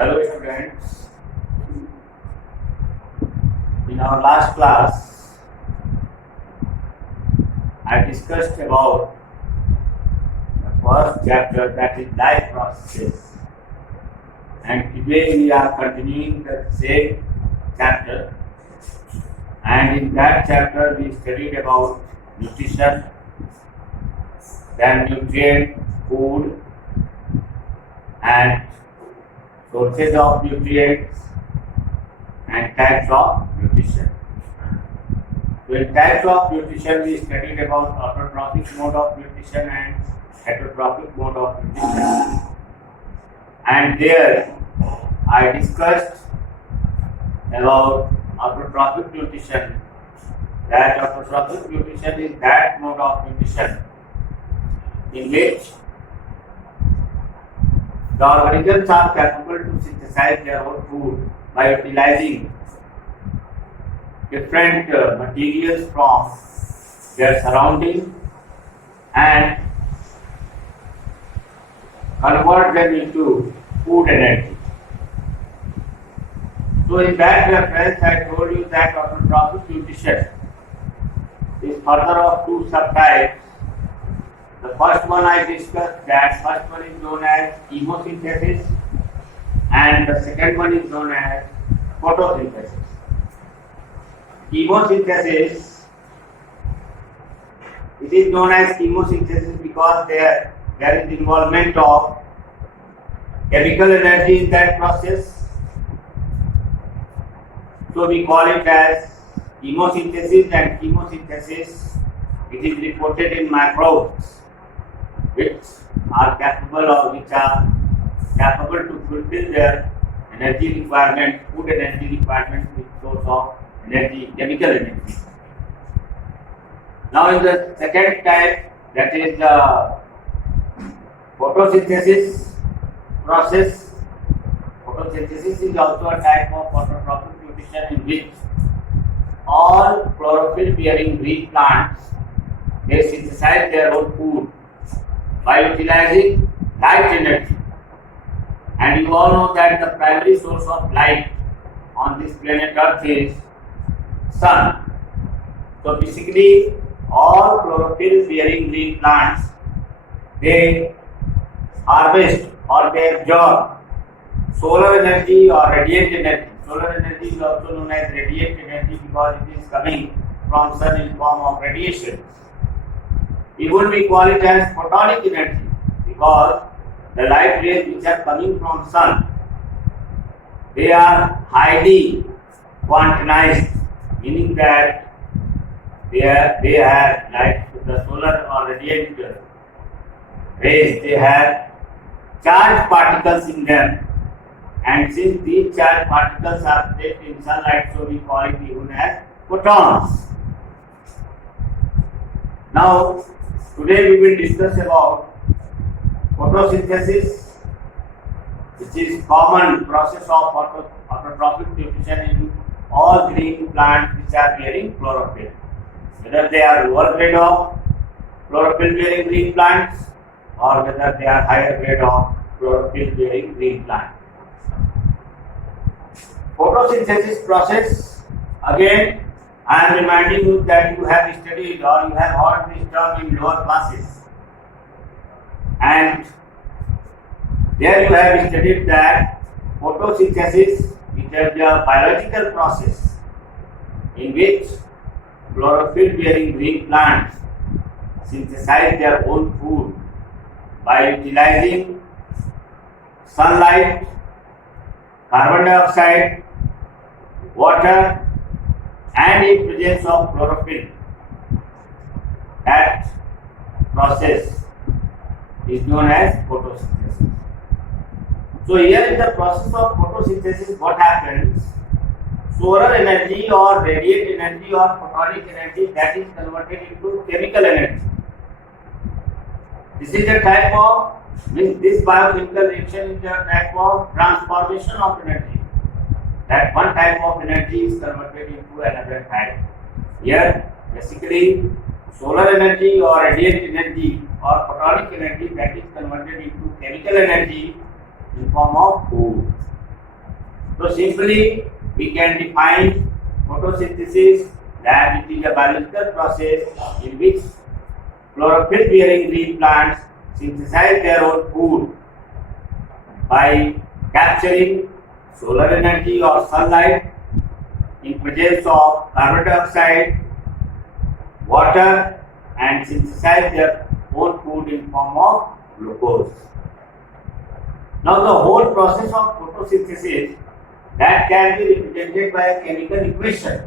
Hello students, in our last class I discussed about the first chapter, that is life processes, and today we are continuing the same chapter, and in that chapter we studied about nutrition, then nutrient, food and sources of nutrients and types of nutrition. So in types of nutrition we studied about autotrophic mode of nutrition and heterotrophic mode of nutrition. And there I discussed about autotrophic nutrition. That autotrophic nutrition is that mode of nutrition in which the organisms are capable to synthesize their own food by utilizing different materials from their surrounding and convert them into food energy. So in that reference I told you that autotrophic nutrition is further of two subtypes. The first one I discussed, that first one is known as chemosynthesis and the second one is known as photosynthesis. Chemosynthesis, it is known as chemosynthesis because there is involvement of chemical energy in that process. So we call it as chemosynthesis, and chemosynthesis, it is reported in microbes which are capable to fulfill their energy requirement, food energy requirement with source of energy, chemical energy. Now in the second type, that is the photosynthesis process. Photosynthesis is also a type of autotrophic nutrition in which all chlorophyll bearing green plants, they synthesize their own food by utilizing light energy. And you all know that the primary source of light on this planet Earth is sun. So basically all chlorophyll bearing green plants, they harvest or they absorb solar energy or radiant energy. Solar energy is also known as radiant energy because it is coming from sun in form of radiation. Even we call it as photonic energy because the light rays which are coming from sun, they are highly quantized, meaning that they have, like the solar or radiant rays, they have charged particles in them, and since these charged particles are placed in sunlight, so we call it even as photons. Now today we will discuss about photosynthesis, which is common process of autotrophic nutrition in all green plants which are bearing chlorophyll, whether they are lower grade of chlorophyll bearing green plants or whether they are higher grade of chlorophyll bearing green plants. Photosynthesis process, again I am reminding you that you have studied or you have heard this term in lower classes, and there you have studied that photosynthesis is a biological process in which chlorophyll bearing green plants synthesize their own food by utilizing sunlight, carbon dioxide, water and in presence of chlorophyll. That process is known as photosynthesis. So here in the process of photosynthesis, what happens? Solar energy or radiant energy or photonic energy, that is converted into chemical energy. This is a type of, this biochemical reaction is a type of transformation of energy. That one type of energy is converted into another type. Here basically solar energy or radiant energy or photonic energy, that is converted into chemical energy in form of food. So simply we can define photosynthesis that it is a biological process in which chlorophyll bearing green plants synthesize their own food by capturing solar energy or sunlight in presence of carbon dioxide, water, and synthesize their own food in form of glucose. Now the whole process of photosynthesis that can be represented by a chemical equation.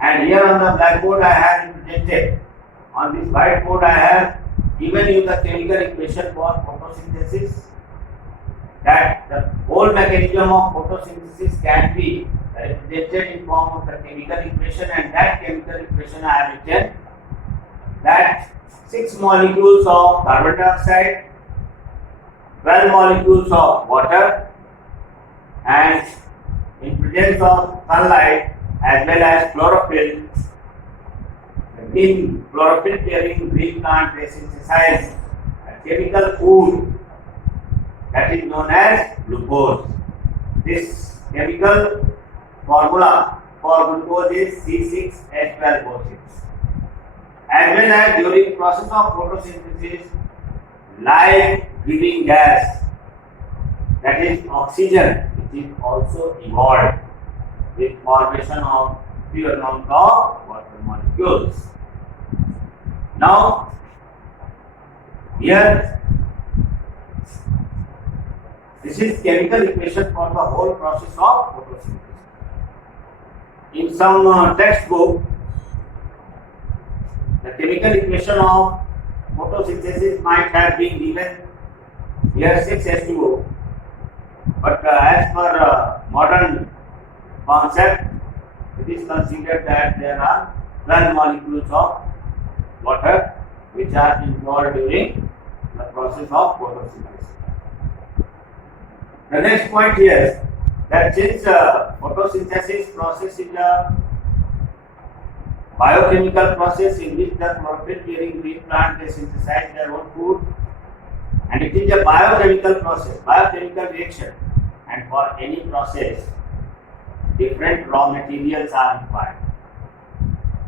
And here on the blackboard I have represented. On this whiteboard I have given you the chemical equation for photosynthesis. That the whole mechanism of photosynthesis can be represented in form of the chemical equation, and that chemical equation I have written that 6 molecules of carbon dioxide, 12 molecules of water, and in presence of sunlight as well as chlorophyll, in chlorophyll bearing green plant they synthesize a chemical food that is known as glucose. This chemical formula for glucose is C6H12O6. As well as during process of photosynthesis, life-giving gas, that is oxygen, it is also evolved with formation of few amount of water molecules. Now, here this is chemical equation for the whole process of photosynthesis. In some textbook, the chemical equation of photosynthesis might have been given here 6H2O, but as per modern concept, it is considered that there are 12 molecules of water which are involved during the process of photosynthesis. The next point here that since photosynthesis process is a biochemical process in which the chlorophyll bearing green plant they synthesize their own food, and it is a biochemical process, biochemical reaction, and for any process different raw materials are required.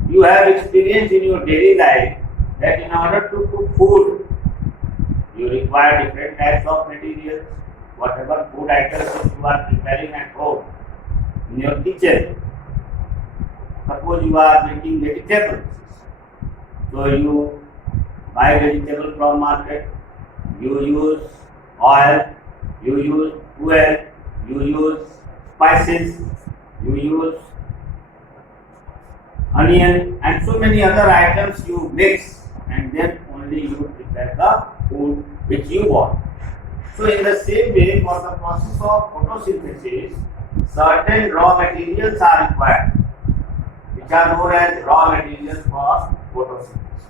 You have experienced in your daily life that in order to cook food you require different types of materials. Whatever food items you are preparing at home in your kitchen, suppose you are making vegetables, so you buy vegetable from market, you use oil, you use fuel, you use spices, you use onion and so many other items you mix, and then only you prepare the food which you want. So in the same way, for the process of photosynthesis, certain raw materials are required, which are known as raw materials for photosynthesis.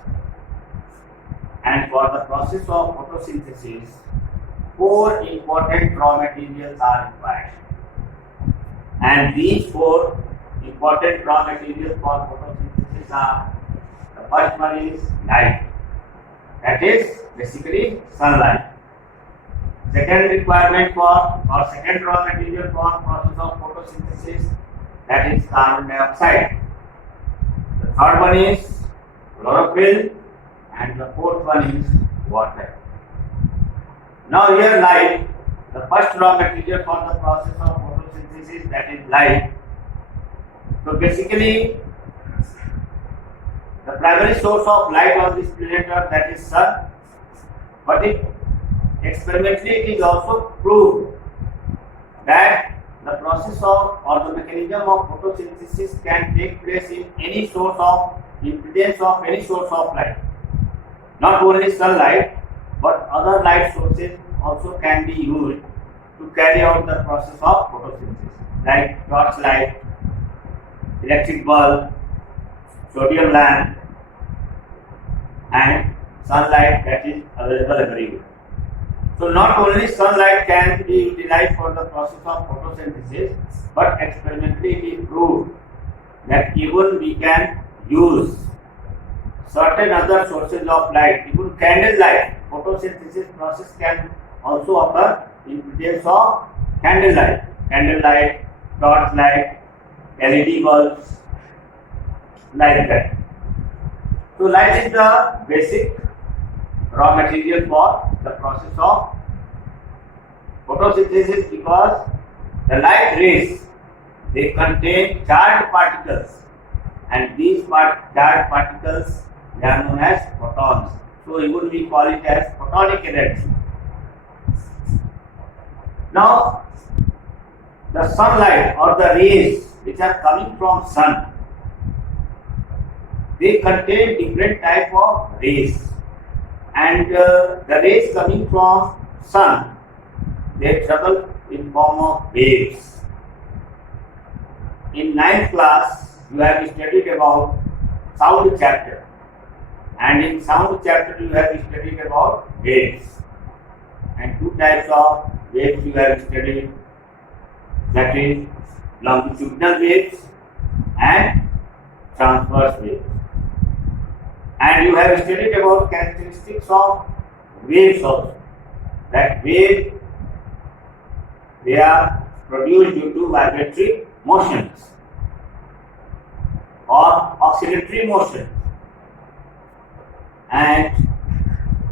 And for the process of photosynthesis, 4 important raw materials are required. And these 4 important raw materials for photosynthesis are: the first one is light, that is basically sunlight. Second requirement for or second raw material for process of photosynthesis, that is carbon dioxide. The third one is chlorophyll, and the fourth one is water. Now here light, the first raw material for the process of photosynthesis, that is light. So basically the primary source of light on this planet Earth, that is sun, but experimentally it is also proved that the process of or the mechanism of photosynthesis can take place in any source of, in presence of any source of light. Not only sunlight, but other light sources also can be used to carry out the process of photosynthesis, like torchlight, electric bulb, sodium lamp, and sunlight that is available everywhere. So not only sunlight can be utilized for the process of photosynthesis, but experimentally it is proved that even we can use certain other sources of light, even candle light. Photosynthesis process can also occur in presence of candle light. candle light, torch light, LED bulbs, like that. So light is the basic raw material for the process of photosynthesis, because the light rays, they contain charged particles, and these charged particles, they are known as photons. So even we call it as photonic energy. Now the sunlight or the rays which are coming from sun, they contain different type of rays, and the rays coming from sun, they travel in form of waves. In 9th class, you have studied about sound chapter, and in sound chapter you have studied about waves, and two types of waves you have studied, that is longitudinal waves and transverse waves. And you have studied about characteristics of waves also. That wave, they are produced due to vibratory motions or oscillatory motion. And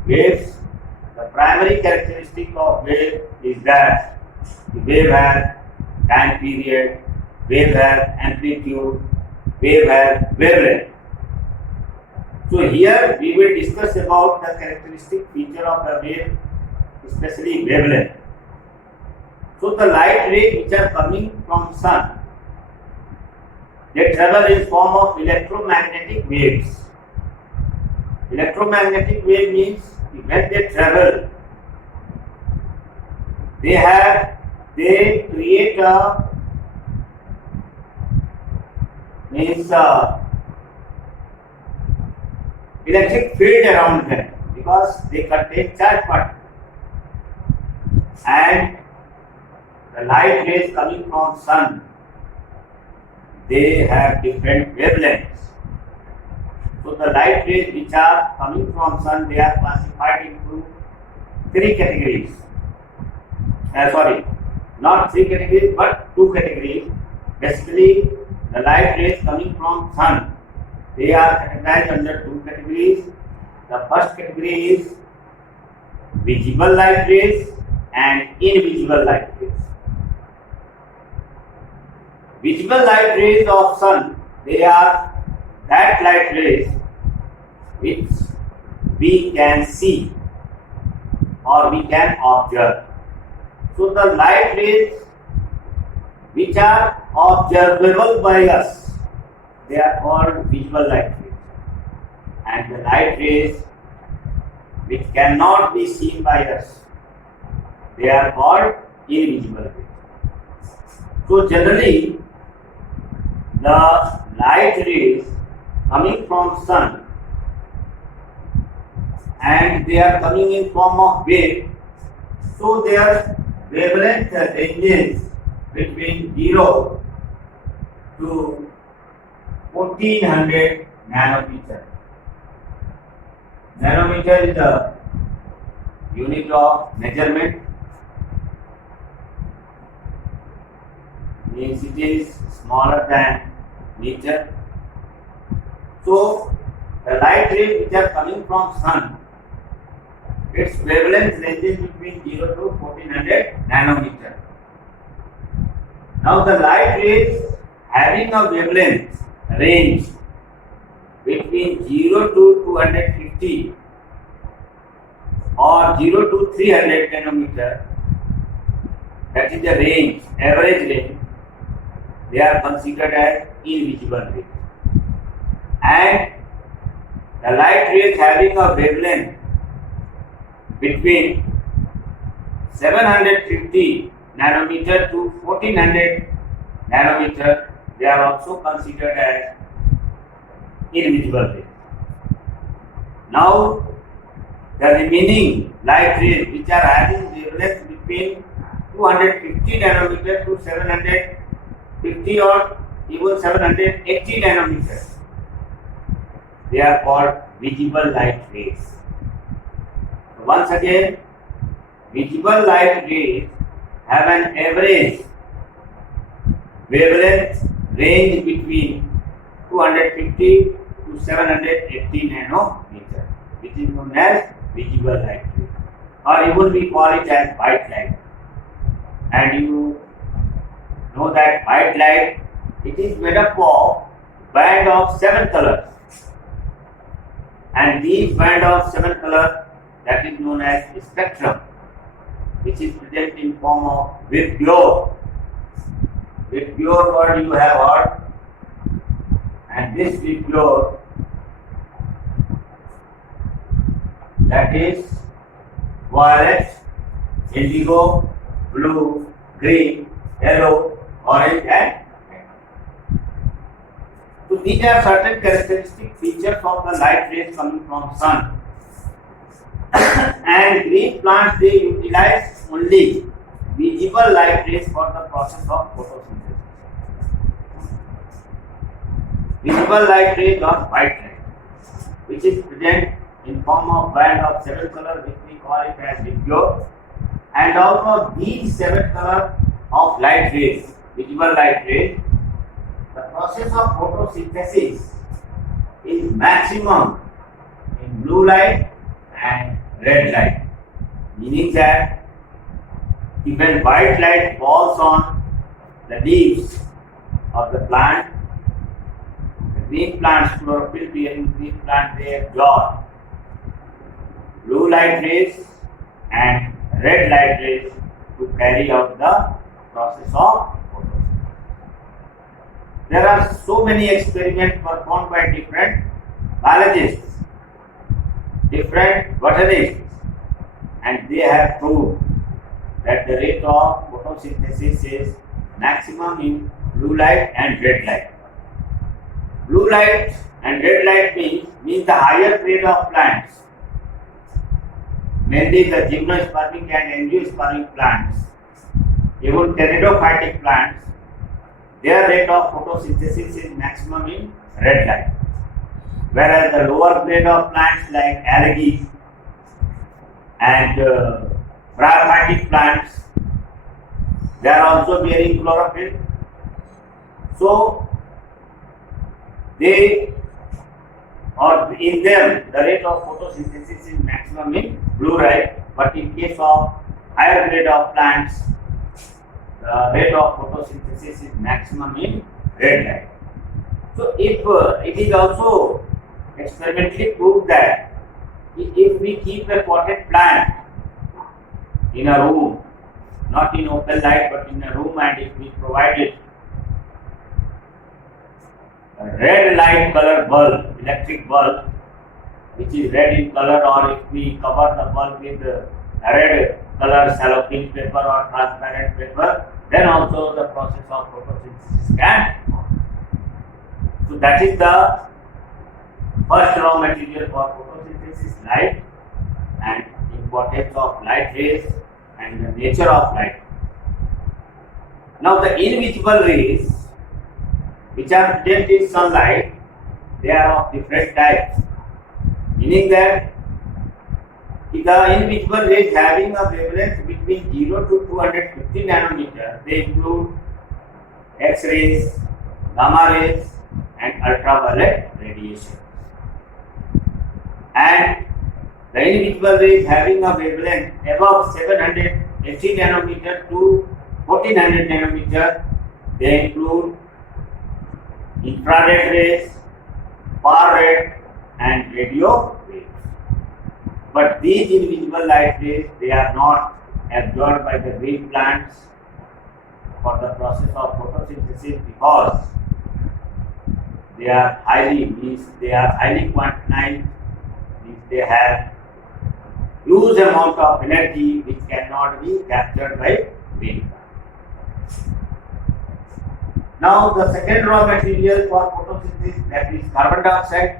waves, the primary characteristic of wave is that the wave has time period, wave has amplitude, wave has wavelength. So here we will discuss about the characteristic feature of the wave, especially wavelength. So the light rays which are coming from sun, they travel in form of electromagnetic waves. Electromagnetic wave means when they travel, they create a electric field around them, because they contain charged particles, and the light rays coming from sun, they have different wavelengths. So the light rays which are coming from sun, they are classified into three categories. Not three categories but two categories. Basically, the light rays coming from sun, they are categorized under two categories. The first category is visible light rays and invisible light rays. Visible light rays of sun, they are that light rays which we can see or we can observe. So the light rays which are observable by us, they are called visible light rays. And the light rays which cannot be seen by us, they are called invisible rays. So generally, the light rays coming from sun, and they are coming in form of wave, so their wavelength ranges between 0 to 1400 nanometer. Nanometer is the unit of measurement. Means it is smaller than meter. So the light rays which are coming from sun, its wavelength ranges between 0 to 1400 nanometer. Now the light rays having a wavelength range between 0 to 250 or 0 to 300 nanometer, that is the range, average range, they are considered as invisible rays. And the light rays having a wavelength between 750 nanometer to 1400 nanometer, they are also considered as invisible rays. Now, the remaining light rays which are having wavelength between 250 nanometer to 750 or even 780 nanometers, they are called visible light rays. Once again, visible light rays have an average wavelength range between 250 to 780 nanometer, which is known as visible light ray, or even we call it as white light. And you know that white light, it is made up of band of 7 colors, and these band of 7 colors, that is known as spectrum, which is present in form of vibgyor. Vibgyor word you have heard, and this vibgyor, that is violet, indigo, blue, green, yellow, orange and red. So these are certain characteristic features of the light rays coming from sun. And green plants, they utilize only visible light rays for the process of photosynthesis. Visible light rays or white light, which is present in form of band of 7 color, which we call it as vibgyor. And out of these 7 color of light rays, visible light rays, the process of photosynthesis is maximum in blue light and red light, meaning that even white light falls on the leaves of the plant, the green plants, chlorophyll bearing green plant, they absorb blue light rays and red light rays to carry out the process of photosynthesis. There are so many experiments performed by different biologists, different botanists, and they have proved that the rate of photosynthesis is maximum in blue light and red light. Blue light and red light means the higher grade of plants, mainly the gymnospermic and angiospermic plants, even pteridophytic plants, their rate of photosynthesis is maximum in red light. Whereas the lower grade of plants like algae and bryophytic plants, they are also bearing chlorophyll. So they, or in them, the rate of photosynthesis is maximum in blue light, but in case of higher grade of plants, the rate of photosynthesis is maximum in red light. So if it is also experimentally proved that if we keep a potted plant in a room, not in open light but in a room, and if we provide it a red light color bulb, electric bulb, which is red in color, or if we cover the bulb with red color cellophane paper or transparent paper, then also the process of photosynthesis can. So that is the first raw material for photosynthesis, light, and importance of light rays and the nature of light. Now the invisible rays, which are present in sunlight, they are of different types, meaning that the invisible rays having a wavelength between 0 to 250 nanometer, they include X-rays, gamma rays and ultraviolet radiation. And the invisible rays having a wavelength above 780 nanometer to 1400 nanometer, they include infrared rays, far red and radio waves. But these invisible light rays, they are not absorbed by the green plants for the process of photosynthesis because they are highly quantized, means they have huge amount of energy which cannot be captured by green plants. Now the second raw material for photosynthesis, that is carbon dioxide.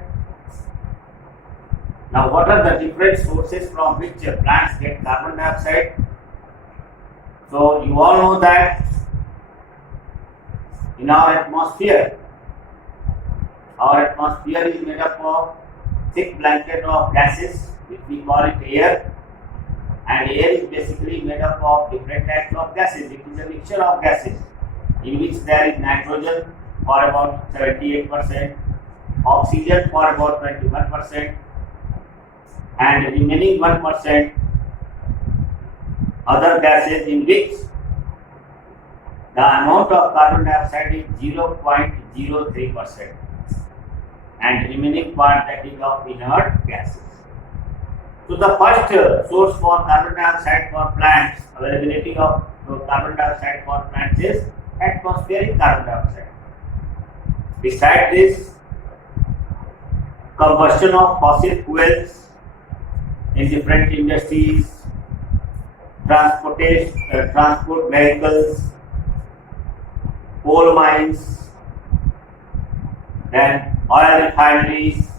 Now what are the different sources from which plants get carbon dioxide? So you all know that in our atmosphere is made up of thick blanket of gases, which we call it air, and air is basically made up of different types of gases. It is a mixture of gases. in which there is nitrogen for about 78%, oxygen for about 21%, and remaining 1% other gases in which the amount of carbon dioxide is 0.03%, and remaining part that is of inert gases. So the first source for carbon dioxide for plants, availability of carbon dioxide for plants is atmospheric carbon dioxide. Besides this, combustion of fossil fuels in different industries, transport vehicles, coal mines, then oil refineries,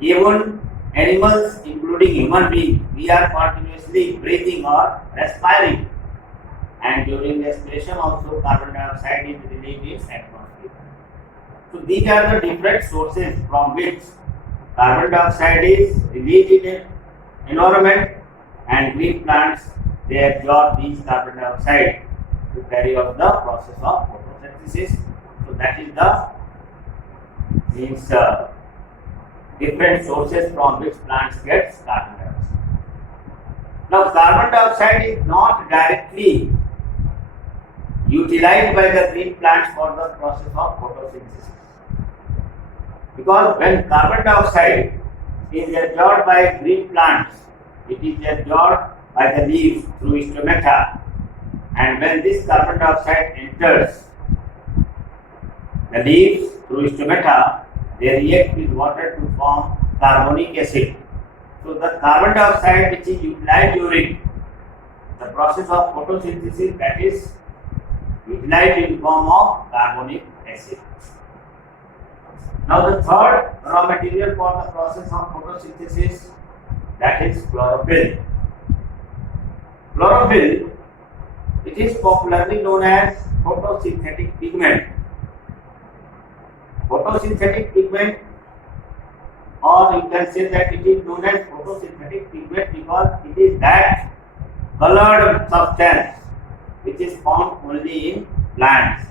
even animals including human beings, we are continuously breathing or respiring, and during respiration also carbon dioxide is released in atmosphere. So these are the different sources from which carbon dioxide is released in the environment, and green plants, they absorb these carbon dioxide to carry out the process of photosynthesis. So that is the different sources from which plants get carbon dioxide. Now carbon dioxide is not directly utilized by the green plants for the process of photosynthesis, because when carbon dioxide is absorbed by green plants, it is absorbed by the leaves through stomata, and when this carbon dioxide enters the leaves through stomata, they react with water to form carbonic acid. So the carbon dioxide which is utilized during the process of photosynthesis, that is utilized in form of carbonic acid. Now the third raw material for the process of photosynthesis, that is chlorophyll. Chlorophyll, it is popularly known as photosynthetic pigment. Photosynthetic pigment, or you can say that it is known as photosynthetic pigment because it is that colored substance which is found only in plants,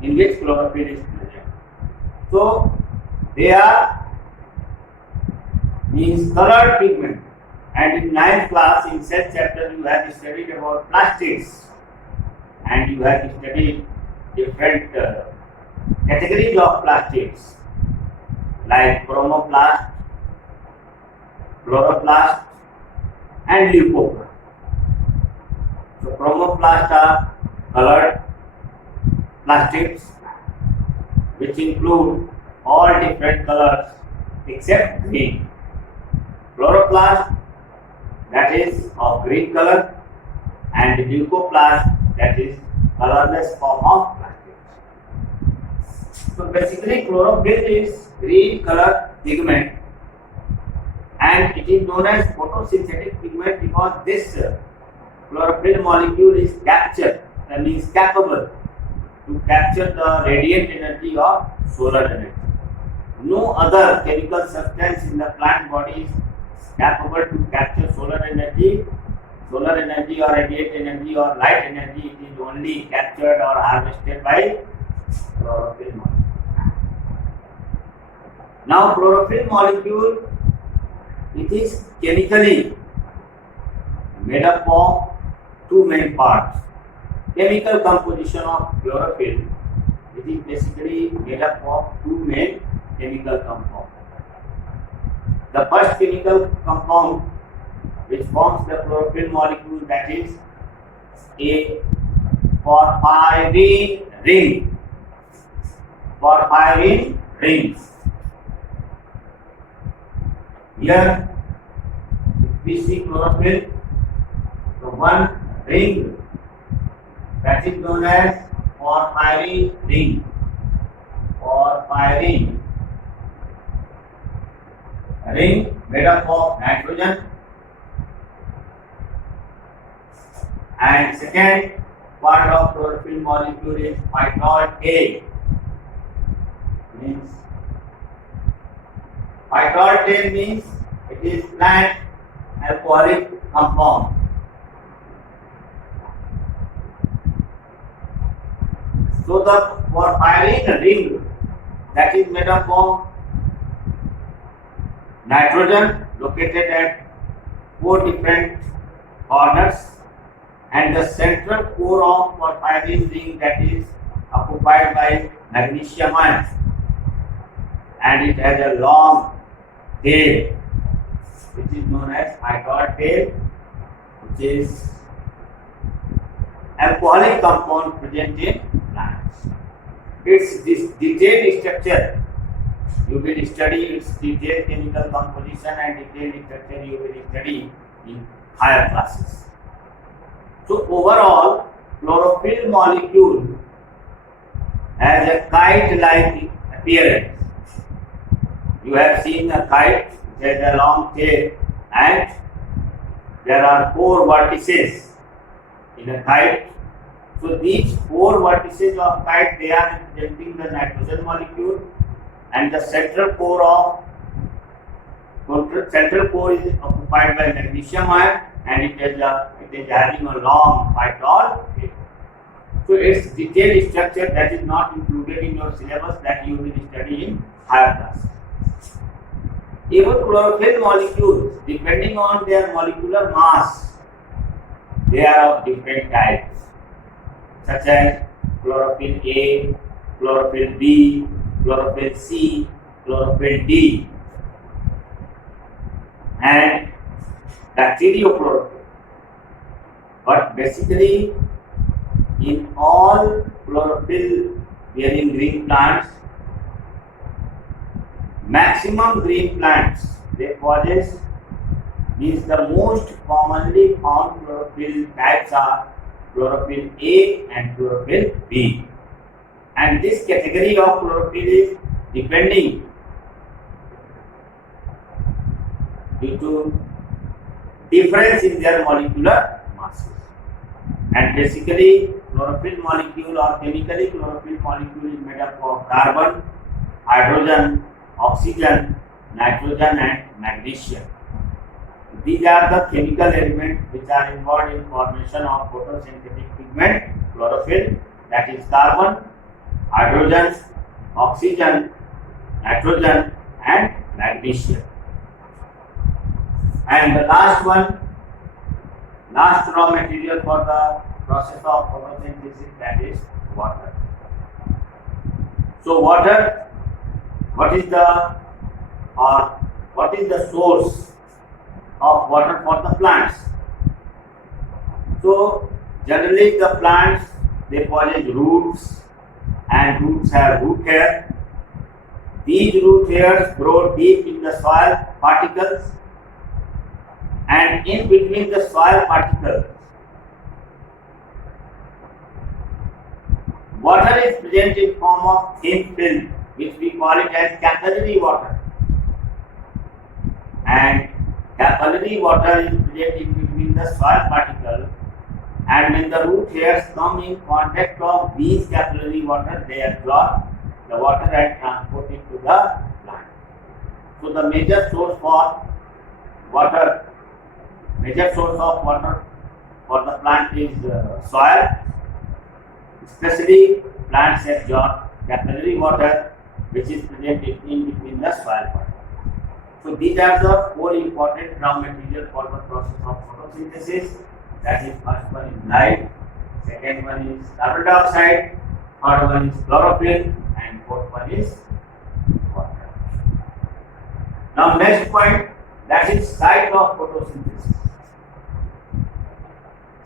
in which chlorophyll is present. So they are means colored pigment, and in 9th class in cell chapter you have studied about plastics, and you have studied different categories of plastics like chromoplast, chloroplast, and leucoplast. So chromoplast are colored plastics which include all different colors except green. Chloroplast, that is of green color, and leucoplast, that is colorless form of plastic. So basically chlorophyll is green color pigment, and it is known as photosynthetic pigment because this chlorophyll molecule is capable to capture the radiant energy of solar energy. No other chemical substance in the plant body is capable to capture solar energy or radiant energy or light energy. It is only captured or harvested by chlorophyll molecule. Now chlorophyll molecule, it is chemically made up of two main parts. Chemical composition of chlorophyll, it is basically made up of two main chemical compounds. The first chemical compound which forms the chlorophyll molecule, that is a porphyrin ring. Porphyrin ring. Here we see chlorophyll, so one ring that is known as porphyrin ring. Porphyrin ring made up of nitrogen, and second part of chlorophyll molecule is phytol A. Phytol A means it is plant alcoholic compound. So the porphyrin ring that is made up of nitrogen located at 4 different corners, and the central core of porphyrin ring that is occupied by magnesium ion, and it has a long tail which is known as hydroid tail, which is alcoholic compound present in plants. Its detailed structure you will study, its detailed chemical composition and detailed structure you will study in higher classes. So overall, chlorophyll molecule has a kite-like appearance. You have seen a kite which has a long tail, and there are 4 vertices in a kite. So these 4 vertices of kite, they are representing the nitrogen molecule, and the central core is occupied by magnesium ion, and it is having a long phytol tail. So its detailed structure that is not included in your syllabus, that you will study in higher class. Even chlorophyll molecules, depending on their molecular mass, they are of different types, such as chlorophyll A, chlorophyll B, chlorophyll C, chlorophyll D, and bacteriochlorophyll. But basically, in all chlorophyll bearing green plants, maximum green plants, they possess, means the most commonly found chlorophyll types are chlorophyll A and chlorophyll B. And this category of chlorophyll is depending due to difference in their molecular masses. And basically, chlorophyll molecule or chemically chlorophyll molecule is made up of carbon, hydrogen, oxygen, nitrogen and magnesium. These are the chemical elements which are involved in formation of photosynthetic pigment, chlorophyll, that is carbon, hydrogen, oxygen, nitrogen and magnesium. And the last one, last raw material for the process of photosynthesis, that is water. So water, what is the source of water for the plants? So generally the plants, they possess roots, and roots have root hair. These root hairs grow deep in the soil particles, and in between the soil particles, water is present in form of thin film, which we call it as capillary water. And capillary water is present in between the soil particles, and when the root hairs come in contact of these capillary water, they absorb the water and transport it to the plant. So the major source of water for the plant is soil. Especially plants absorb capillary water, which is present in between the soil particles. So these are the 4 important raw materials for the process of photosynthesis. That is, first one is light, second one is carbon dioxide, third one is chlorophyll, and fourth one is water. Now next point, that is site of photosynthesis.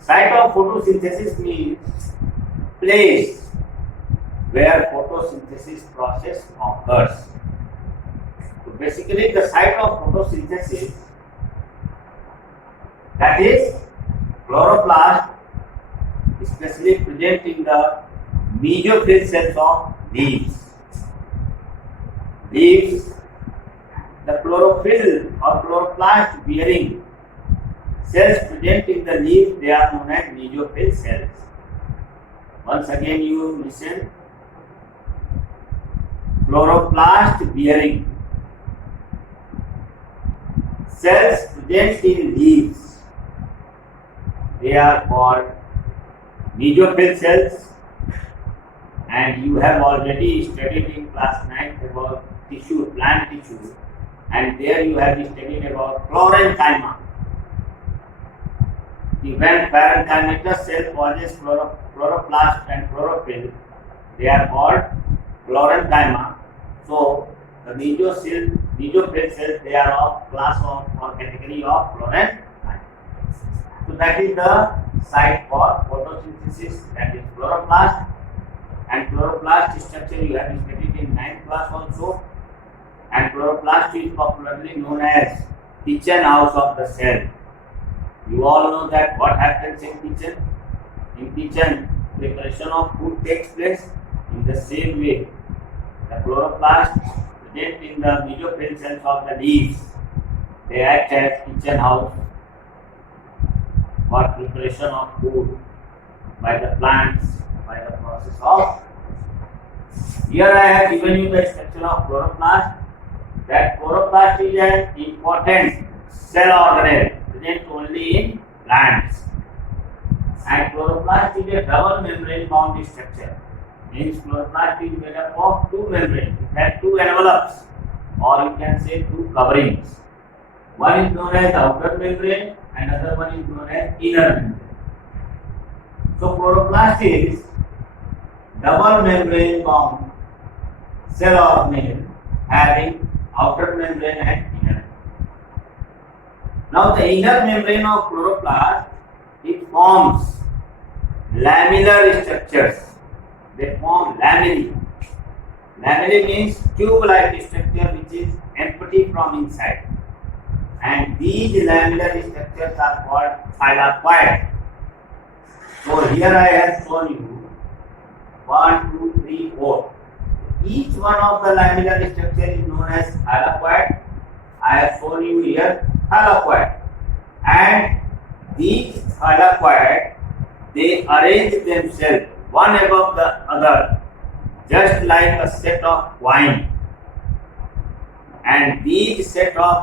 Site of photosynthesis means place where photosynthesis process occurs. So basically the site of photosynthesis, that is chloroplast, especially present in the mesophyll cells of leaves. The chlorophyll or chloroplast bearing cells present in the leaf, they are known as mesophyll cells. Once again you listen. Chloroplast bearing cells present in leaves, they are called mesophyll cells, and you have already studied in class 9 about tissue, plant tissue, and there you have studied about parenchyma. When parenchymatous cell causes chloroplast and chlorophyll, they are called parenchyma. So the neutrophil cells, they are of class of or category of parenchyma. So that is the site for photosynthesis, that is chloroplast. And chloroplast structure you have studied in 9th class also. And chloroplast is popularly known as kitchen house of the cell. You all know that what happens in kitchen. In kitchen, preparation of food takes place in the same way. The chloroplast present in the mesophyll cells of the leaves. They act as kitchen house for preparation of food by the plants, by the process of. Here I have given you the structure of chloroplast. That chloroplast is an important cell organelle present only in plants. And chloroplast is a double membrane bound structure. Means chloroplast is made up of two membranes. It has two envelopes, or you can say two coverings. One is known as outer membrane and other one is known as inner membrane. So chloroplast is double membrane bound cell organelle having outer membrane and inner. Now the inner membrane of chloroplast, it forms lamellar structures. They form lamellae. Lamellae means tube-like structure which is empty from inside. And these lamellar structures are called thylakoid. So here I have shown you 1, 2, 3, 4. Each one of the lamellar structure is known as thylakoid. I have shown you here thylakoid. And these thylakoid, they arrange themselves one above the other, just like a set of coins. And these set of